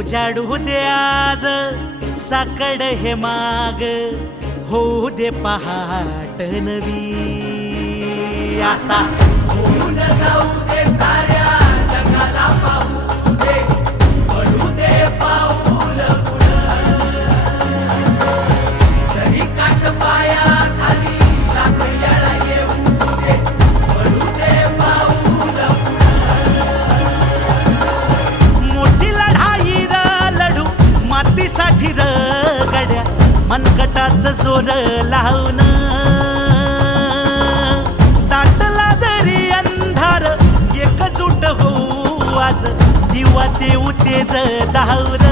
उजाडू दे आज साकड हे माग, होऊ दे पहाट नवी. आता होऊन जाऊ दे साऱ्या जगाला पाहू दे, पडू दे पाऊल पुढं. जरी काट पाया खाली लाख येळा येऊ दे, पडू दे पाऊल पुढं. मोठी लढाई र लढू मातीसाठी र गड्या, मनगटाचं जोर लावून. दाटला जरी अंधार एकजूट होऊ आज, दिवा देऊ तेज धावून.